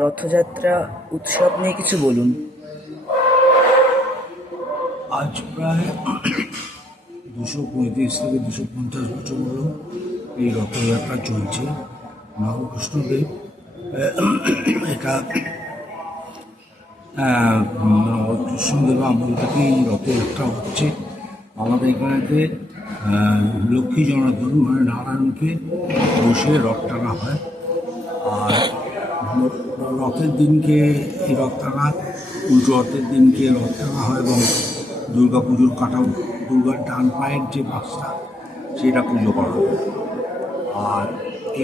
রথযাত্রা উৎসব নিয়ে কিছু বলুন। আজ প্রায় 235 থেকে 250 বছর হলো এই রথযাত্রা চলছে। নবকৃষ্ণদেব এটা কৃষ্ণদেব আমল থেকে এই রথযাত্রা হচ্ছে। আমাদের এখানেতে লক্ষ্মী জনার্দন মানে নারায়ণকে বসে রথ টানা হয়। আর রথের দিনকে এই রথ টানা, উল্টো রথের দিনকে রথ টানা হয় এবং দুর্গা পুজোর দুর্গার ডান পায়ের যে পাশটা সেটা পুজো করা হয়। আর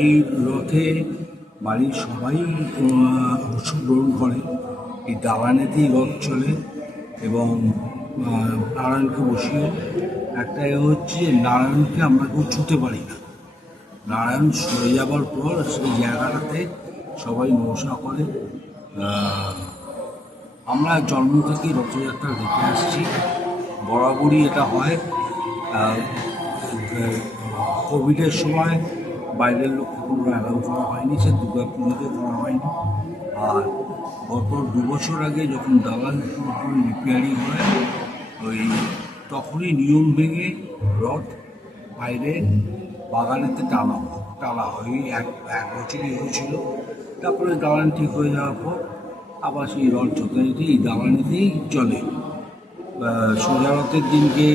এই রথে বাড়ির সবাই অংশগ্রহণ করে। এই দালানেতেই রথ চলে এবং নারায়ণকে বসিয়ে একটা হচ্ছে নারায়ণকে আমরা কেউ ছুতে পারি না। নারায়ণ সরে যাবার পর সেই জায়গাটাতে সবাই নমস্কার করে। আমরা জন্ম থেকেই রথযাত্রা দেখে আসছি, বরাবরই এটা হয়। কোভিডের সময় বাইরের লোককে কোনো অ্যালাউ করা হয়নি, সে দুর্গা পুজোতে করা হয়নি। আর গত 2 বছর আগে যখন দালান পুরোপুরি রিপেয়ারিং হয়, ওই তখনই নিয়ম ভেঙে রথ বাইরে বাগানেতে টালা হয়। ওই এক বছরই হয়েছিল। তারপরে দালান ঠিক হয়ে যাওয়ার পর আবার সেই রথ যথারীতি এই দালানেতেই চলে। সোজা রথের দিনকে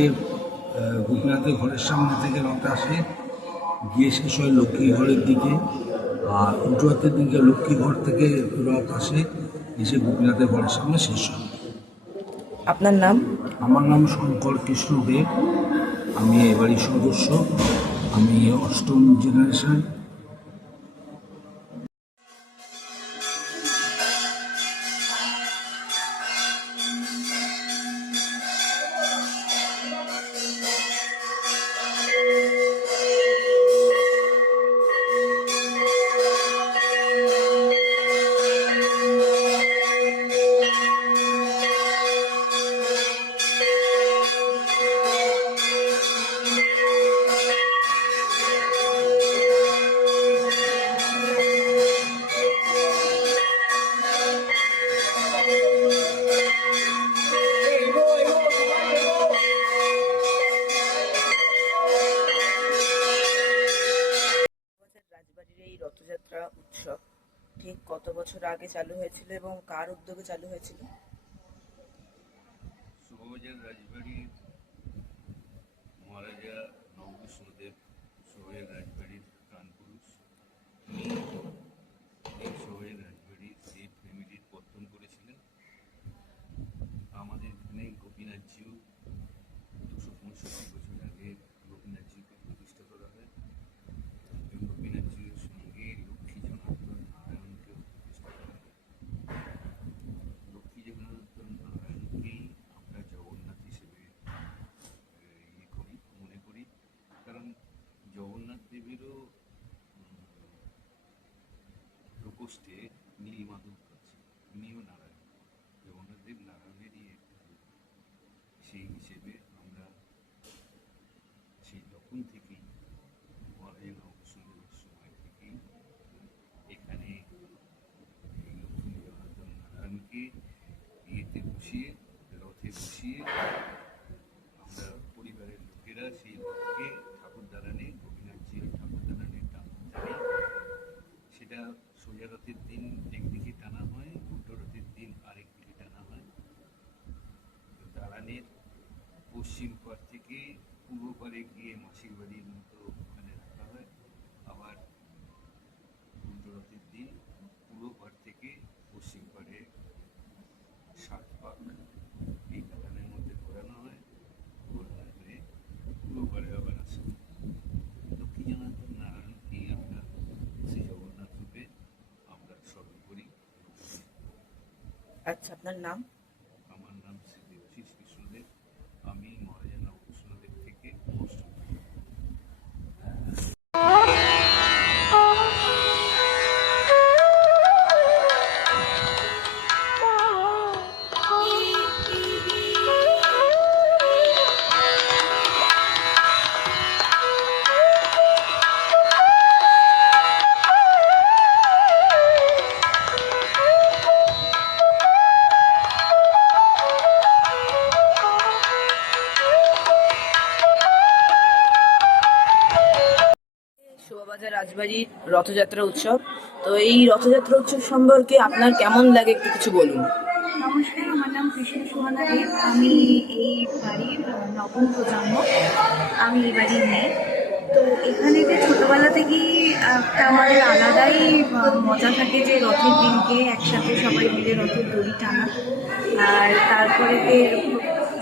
গোপীনাথের ঘরের সামনে থেকে রথ আসে, গিয়ে শেষ হয় লক্ষ্মী ঘরের দিকে। আর উল্টো রথের দিনকে লক্ষ্মী ঘর থেকে রথ আসে, এসে গোপীনাথের ঘরের সামনে শেষ হয়। আপনার নাম? আমার নাম শঙ্কর কৃষ্ণ দেব। আমি এ বাড়ির সদস্য। আমি 8ম জেনারেশন। রাজবাড়ির এই রথযাত্রা উৎসব ঠিক কত বছর আগে চালু হয়েছিল এবং কার উদ্যোগে চালু হয়েছিল? সুবাবাজার রাজবাড়ির মহারাজা নবকৃষ্ণদেব সুবাবাজার রাজবাড়ির প্রাণপুরুষ। এই সুবাবাজার রাজবাড়ির সেই ফ্যামিলির পত্তন করেছিলেন। আমাদের এখানে গোপীনাথজিউ 265 বছর আগে গোপীনাথজিউকে প্রতিষ্ঠা করা হয় এবং গোপীনাথজিউর সঙ্গে লক্ষ্মী জনার্দন নারায়ণকেও প্রতিষ্ঠা করা হয়। লক্ষ্মী জনার্দন নারায়ণকেই আমরা জগন্নাথ হিসেবে মনে করি, কারণ জগন্নাথ দেবেরও প্রকোষ্ঠে নীলমাধব আছে, উনিও নারায়ণ। জগন্নাথ দেব নারায়ণেরই এক রূপ। সেই হিসেবে আমরা সেই তখন থেকেই মহারাজা নবকৃষ্ণদেবের সময় থেকেই এখানে এই লক্ষ্মী জনার্দন নারায়ণকে ইয়েতে বসিয়ে, রথে বসিয়ে আমরা পরিবারের লোকেরা সেই রথকে ঠাকুর দালানে, গোপীনাথজির ঠাকুর দালানে টানি। সেটা সোজা রথের দিন একদিকে টানা হয়, উল্টো রথের দিন আরেক দিকে টানা হয়। দালানের পশ্চিম পাড় থেকে পূর্ব পাড়ে গিয়ে মাসির বাড়ির মতো ওখানে রাখা হয়। আবার উল্টো রথের দিন পূর্ব পাড় থেকে পশ্চিম পাড়ে 7 পাক এই দালানের মধ্যে ঘোরানো হয়। ঘোরানো হয়ে পূর্ব পাড়ে আবার আসে। লক্ষ্মী জনার্দন নারায়ণকেই আমরা শ্রী জগন্নাথ রূপে আমরা স্মরণ করি। আচ্ছা, আপনার নাম? আমার নাম শ্রী দেবাশিস কৃষ্ণদেব। আমি মহারাজা নবকৃষ্ণদেব থেকে অষ্টম। রাজবাড়ির রথযাত্রা উৎসব। তো এই রথযাত্রা উৎসব সম্পর্কে আপনার কেমন লাগে একটু কিছু বলুন। নমস্কার, আমার নাম কৃষ্ণ সুহানা দেব। আমি এই বাড়ির নবম প্রজন্ম। আমি এই বাড়ির মেয়ে। তো এখানে যে ছোটোবেলা থেকেই একটা আমাদের আলাদাই মজা থাকে যে রথের দিনকে একসাথে সবাই মিলে রথের দড়ি টানা। আর তারপরে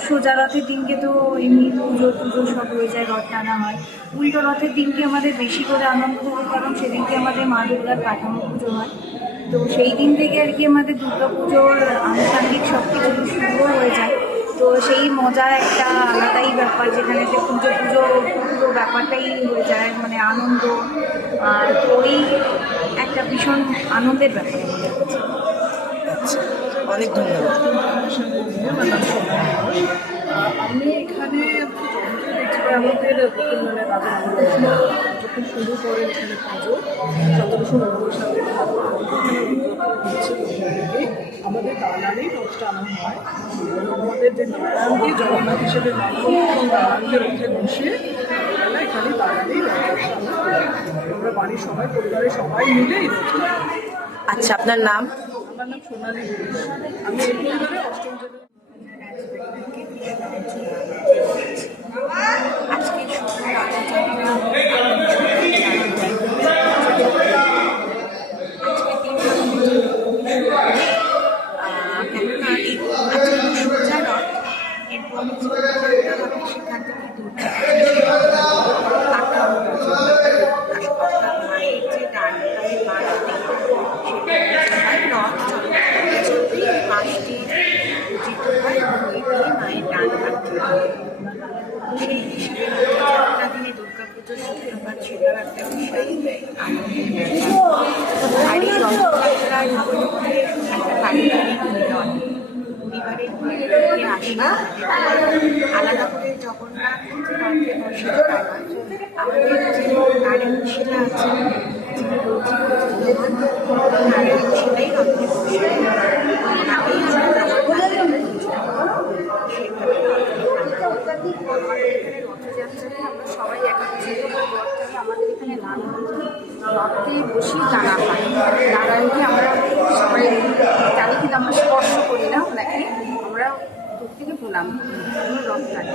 সোজা রথের দিনকে তো এমনি পুজো টুজো সব হয়ে যায়, রথ টানা হয়। উল্টো রথের দিনকে আমাদের বেশি করে আনন্দ হয়, কারণ সেদিনকে আমাদের মা দুর্গার কাঠামো পুজো হয়। তো সেই দিন থেকে আর কি আমাদের দুর্গা পুজোর আনুষঙ্গিক সব কিছু শুরু হয়ে যায়। তো সেই মজা একটা আলাদাই ব্যাপার, যেখানে যে পুজো পুরো ব্যাপারটাই হয়ে যায়, মানে আনন্দ। আর ওই একটা ভীষণ আনন্দের ব্যাপার আমাদের কাছে। আচ্ছা, অনেক ধন্যবাদ। আমি এখানে দেখতে পাই আমাদের মানে রাজা যখন শুরু করেন এখানে পুজো 1790 সালে আমাদের দালানেই রথটা আনা হয়। আমাদের যে নারায়ণকে জগন্নাথ হিসেবে মানা হয় এবং নারায়ণকে রথে বসে এখানে দালানেই রথটা আমরা বাড়ির সবাই পরিবারের সবাই মিলে এই রথটা। আচ্ছা, আপনার নাম? আমার নাম সোনালী ঘোষ। আমি এই পরিবারে অষ্টম জেলায়। আজকে শুভ রথযাত্রা কেননা আজকে সোজা রথ, এরপর সেখান থেকে দুর্গা কাঠামো অর্থাৎ মায়ের যে ডান পায়ে মাছ সেটা রথ চলতে মাছটি পূজিত হয় এবং ওই দিয়ে মায়ের ডান হাত সেই হিসেবে রথযাত্রা দিনে দুর্গা পুজোর সূত্রপাত, সেটাও একটা বিশাল আনন্দের ব্যাপার। আর এই রথযাত্রার উপলক্ষে একটা পারিবারিক মিলন, পরিবারের লোকে আসে আলাদা করে জগন্নাথ রথে বসে আমাদের যে নারায়ণ শিলা আছেন, যিনি রোজই নারায়ণ শিলাই রথে বসে এই আমাদের এখানে রথযাত্রাতে আমরা সবাই একত্রিত আমাদের এখানে রথে বসেই টানা হয়। নারায়ণকে আমরা সবাই টানি, কিন্তু আমরা স্পর্শ করি না ওনাকে, আমরা দূর থেকে প্রণাম করি, রথ টানি।